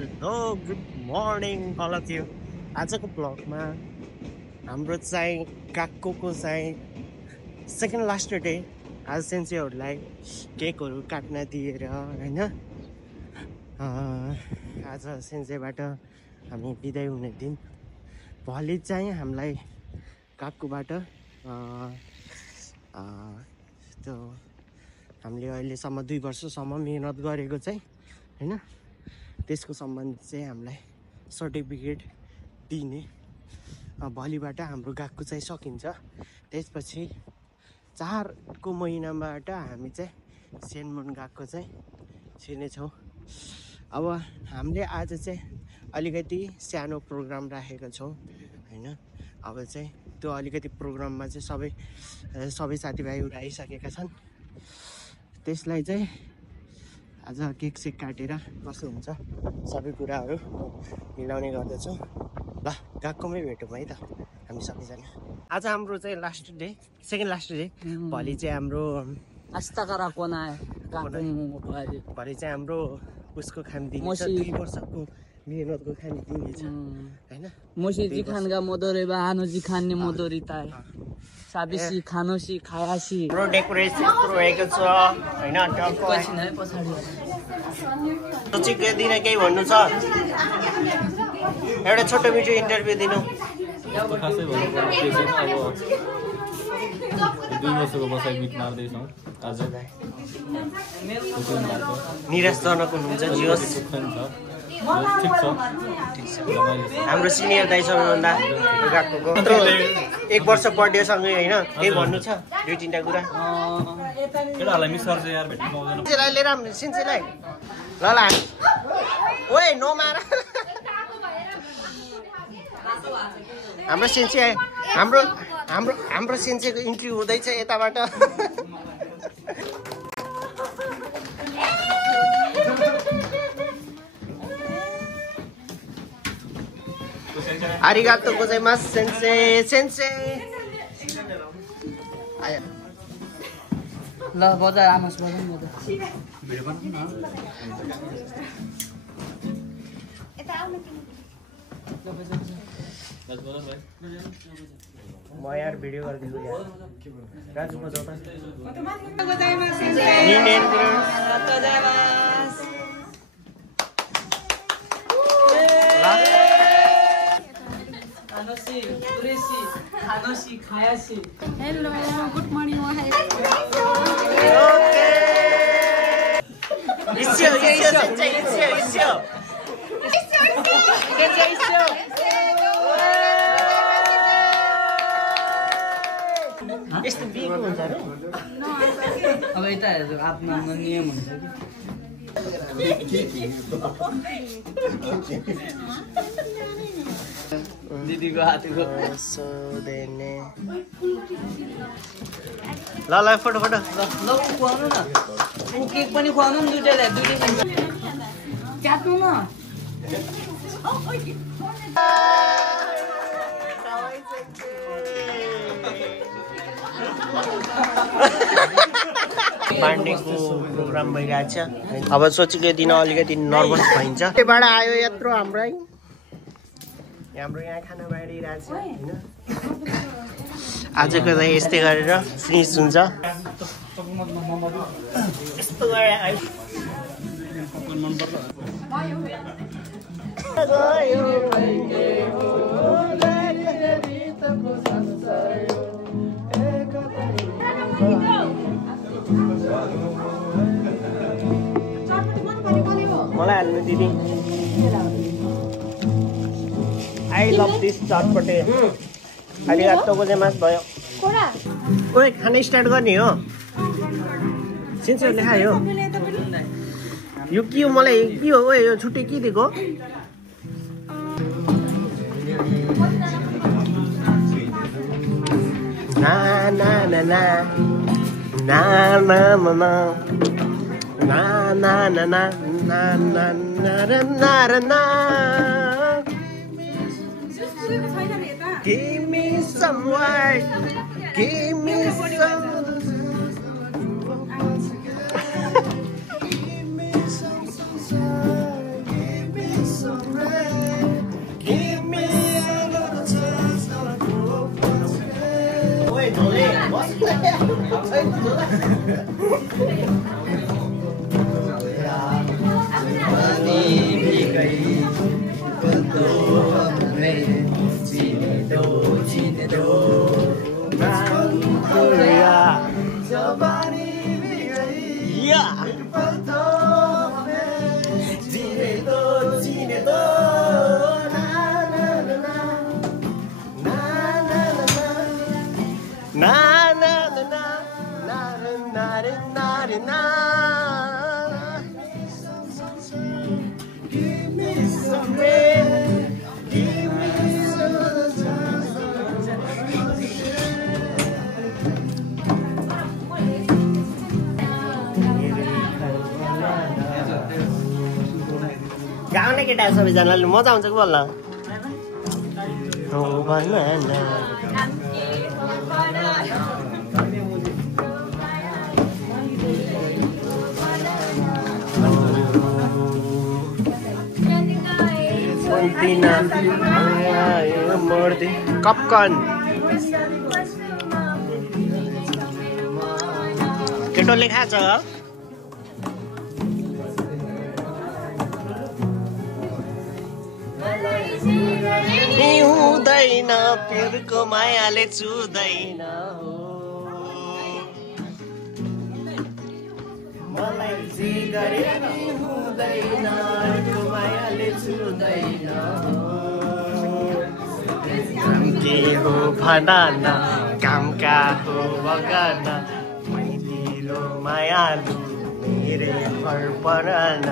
Hello good morning all of you. आजको ब्लगमा हाम्रो चाहिँ काकोको चाहिँ सेकेन्ड लास्ट डे। आज सेन्सेहरूलाई केकहरू काट्न दिएर होइन, आज सेन्सेबाट हामी बिदाई हुने दिन। भोलि चाहिँ हामीलाई काकोबाट त्यो हामीले अहिलेसम्म 2 वर्षसम्म मेहनत गरेको चाहिँ होइन, त्यसको सम्बन्ध चाहिँ हामीलाई सर्टिफिकेट दिने। भोलिबाट हाम्रो गएको चाहिँ सकिन्छ। त्यसपछि 4को महिनाबाट हामी चाहिँ सेनमुन गएको चाहिँ छिर्नेछौँ। अब हामीले आज चाहिँ अलिकति सानो प्रोग्राम राखेका छौँ होइन। अब चाहिँ त्यो अलिकति प्रोग्राममा चाहिँ सबै साथीभाइहरू आइसकेका छन्। त्यसलाई चाहिँ आज केक सेक काटेर कस्तो हुन्छ सबै कुराहरू मिलाउने गर्दछौँ। ल गएकोमै भेटौँ है त हामी सबैजना। आज हाम्रो चाहिँ last day, second last day. भोलि चाहिँ हाम्रो भोलि चाहिँ हाम्रो उसको खान दिनेछ, 2 वर्षको मेहनतको खान दिनेछ होइन। मोसीजी खानका मदोरेबा आनुजी खाने मदोरिता साबिसी खानोसी खायासी। हाम्रो डेकोरेसन यस्तो रहेको छ होइन। एकैछिन है पछाडि सोचेको दिन केही भन्नु छ? एउटा छोटो मिठो इन्टरभ्यू दिनु। खासै भन्नुपर्ने के छैन। अब 2 वर्षको बसाइ मिट मार्दैछौँ आज। निराशजनक हुनुहुन्छ जियोस्। ठिक छ। हाम्रो सिनियर दाइ सबैभन्दा गएको 1 वर्ष बर्थडेसँगै होइन, केही भन्नु छ? 2-3टा कुरा केटाहरूलाई मिस गर्छ यार, भेट्नु पाउँदैन। सिन्सेलाई लिएर सिन्सेलाई ल ओए नमार। हाम्रो सिन्से हाम्रो सिन्सेको इन्ट्री हुँदैछ यताबाट। आरिगातो गोजाइमासु सेन्से सेन्से। आयो ल बजा आमास बजा नि बजा भिडियो बनाउनु न। यता आउनु म यार भिडियो गरिदिन्छु यार। राजु बजाउ त। खानोसी खायासी। Hello good morning. यस्तो बिग हुन्छ र। अब यता हेर्नु आफ्नो आफ्नो नियम हुन्छ कि। दिदीको हातको सोधेने। ल फोटो ल खुवाउनु न। केक पनि खुवाउनु नि दुईटैलाई च्यात्नु न। बान्डेको प्रोग्राम भइरहेछ। अब सोचेको दिन अलिकति नर्भस भइन्छ। त्यबाट आयो यत्रो हाम्रो यहाँ खाना बाँडिरहेछ होइन। आजको चाहिँ यस्तै गरेर फिनिस हुन्छ। यस्तो गरेर मलाई हाल्नु दिदी। I love this chatpate. आरिगातो गोजाइमासु भयो। ओए खाना स्टार्ट गर्ने हो। सिन्सेहरूले खायो यो के हो? मलाई के हो ओए यो छुट्टै के दिएको? ना ना ना ना ना ना ना ना na na na na na na na na na na. Give me some wine. Give me some. Give me some. गाउने केटा सबैजनाले मजा आउँछ कि बोल्न कपकन केटोले खान्छ हुँदैन पिरको मायाले छुँदैन मलाई जे गरे हुँदैन मायाले छुँदैन के हो भना न कामका हो बगान मेरो मायालु मेरै घर परन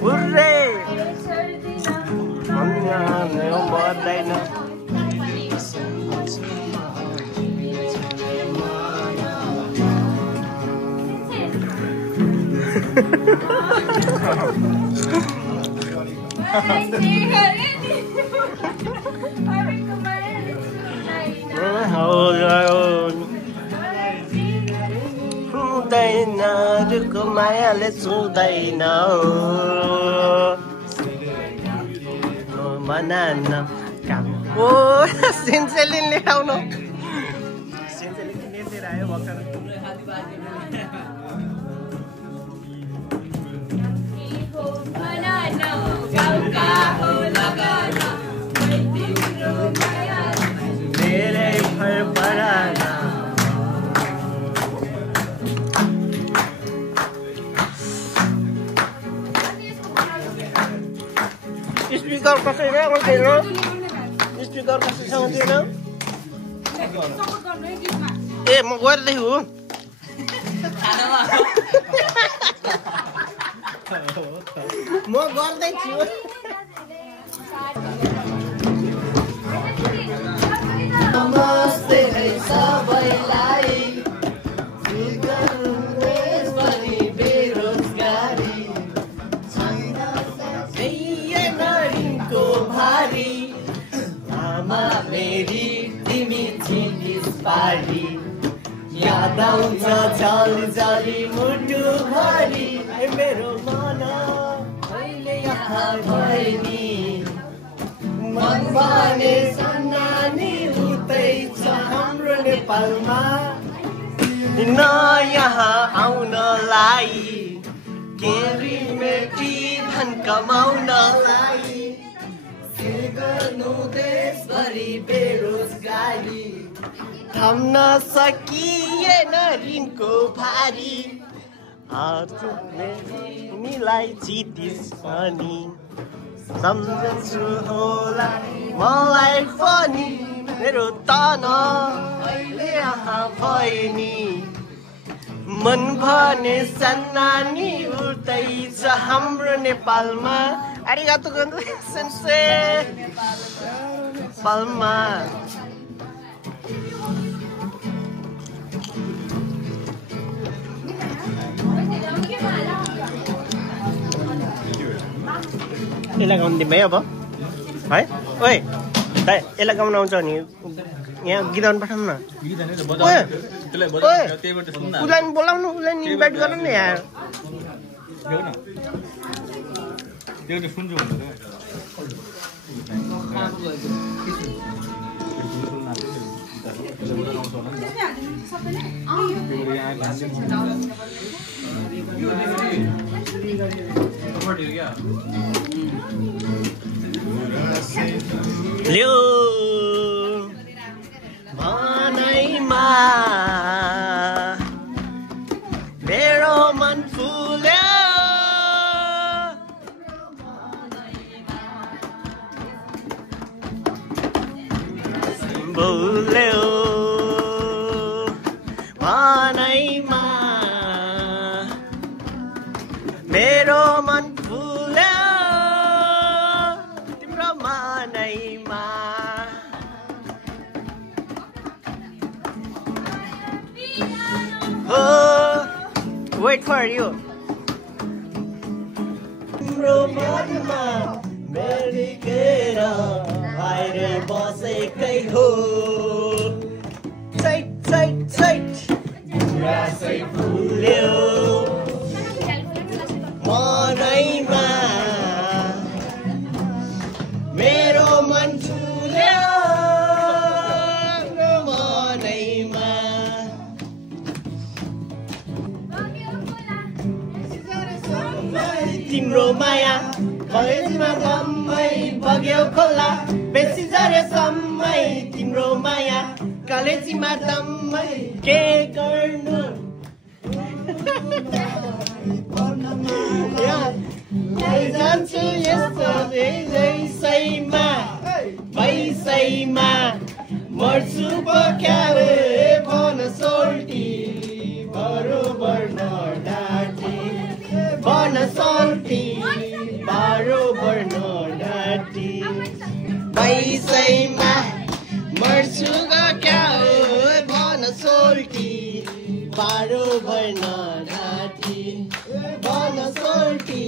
हुर्रे मर्दैन हुँदैन रुखको मायाले छुँदैन मनान काम ओ सेन्सेलिनले आउनु सेन्सेलिन किनेर आयो भर्खर मेरै घर पराना स्पिकर कसैसँग थिएन स्पिकर कसैसँग थिएन ए म गर्दै हो म गर्दैछु नमस्ते है सबैलाई बेरोजगारी को भारी आमा मेरी तिमी छिटिस पारी याद आउँछ जली जली मुटु भरी मेरो मन अहिले यहाँ भएनी मन भने सन्नानी उतै छ हाम्रो नेपालमा न यहाँ आउनलाई केरी मेटी धन कमाउनलाई गर्नु देशभरि बेरोजगारी थाम्न सकिएन ऋणको भारी तिमीलाई चितिस पनि सम्झन्छु होला मलाई पनि मेरो तन अहिले यहाँ भएनी मन भने सन्नानी उठ्दैछ हाम्रो नेपालमा Arigato sensei Palma Ilang on di ba ba? Hai? Oi. Dai, ilang on आउँछ नि यहाँ गिदाउन पठाउन न उलाई बोलाउनु उलाई इन्भाइट गर्नु नि यार त्यो सुन्छु ल्यो मनैमा मेरो मन फुल्यो बोल्यो मनैमा मेरो मन फुल्यो तिम्रो मनैमा Wait for you. तिम्रो मनमा मेरिकेर आएर बसेकै हो चैट चैट चैट रासै फुल्यो मनैमा मेरो मन फुल्यो मनैमा तिम्रो माया कलेजमा जम्मै बग्यो खोला बेसी झरे समय तिम्रो माया कलेजमा जम्मै के गर्नु जान्छु यस्तो जैसैमा पैसैमा मर्छु पक्याए भन सोल्टी बरोबर नडाटी भन सोल्टी बरोबर नडाटी पैसैमा मर्छु पक्याए भन सोल्टी बरोबर नडाटी भन सोल्टी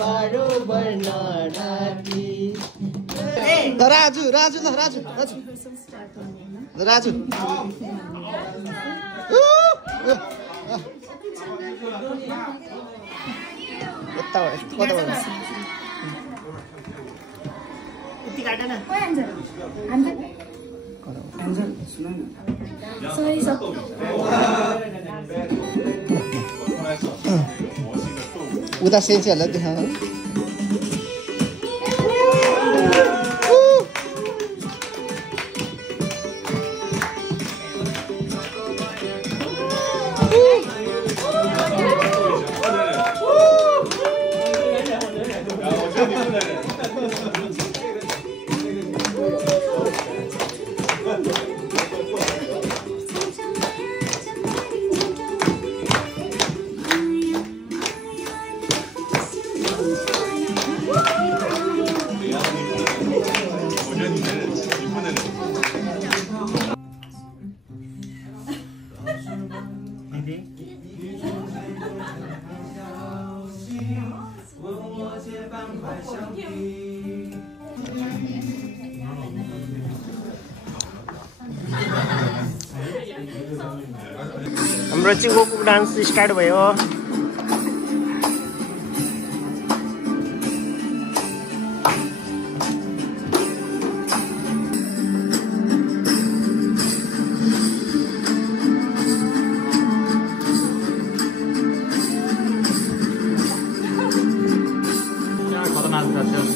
बरोबर नडाटी राजु राजु ल राजु राजु राजु यता कता यति काटेन उता सेन्सीहरूलाई देखाउनु हाम्रो चिगोको डान्स स्टार्ट भयो खतरनाक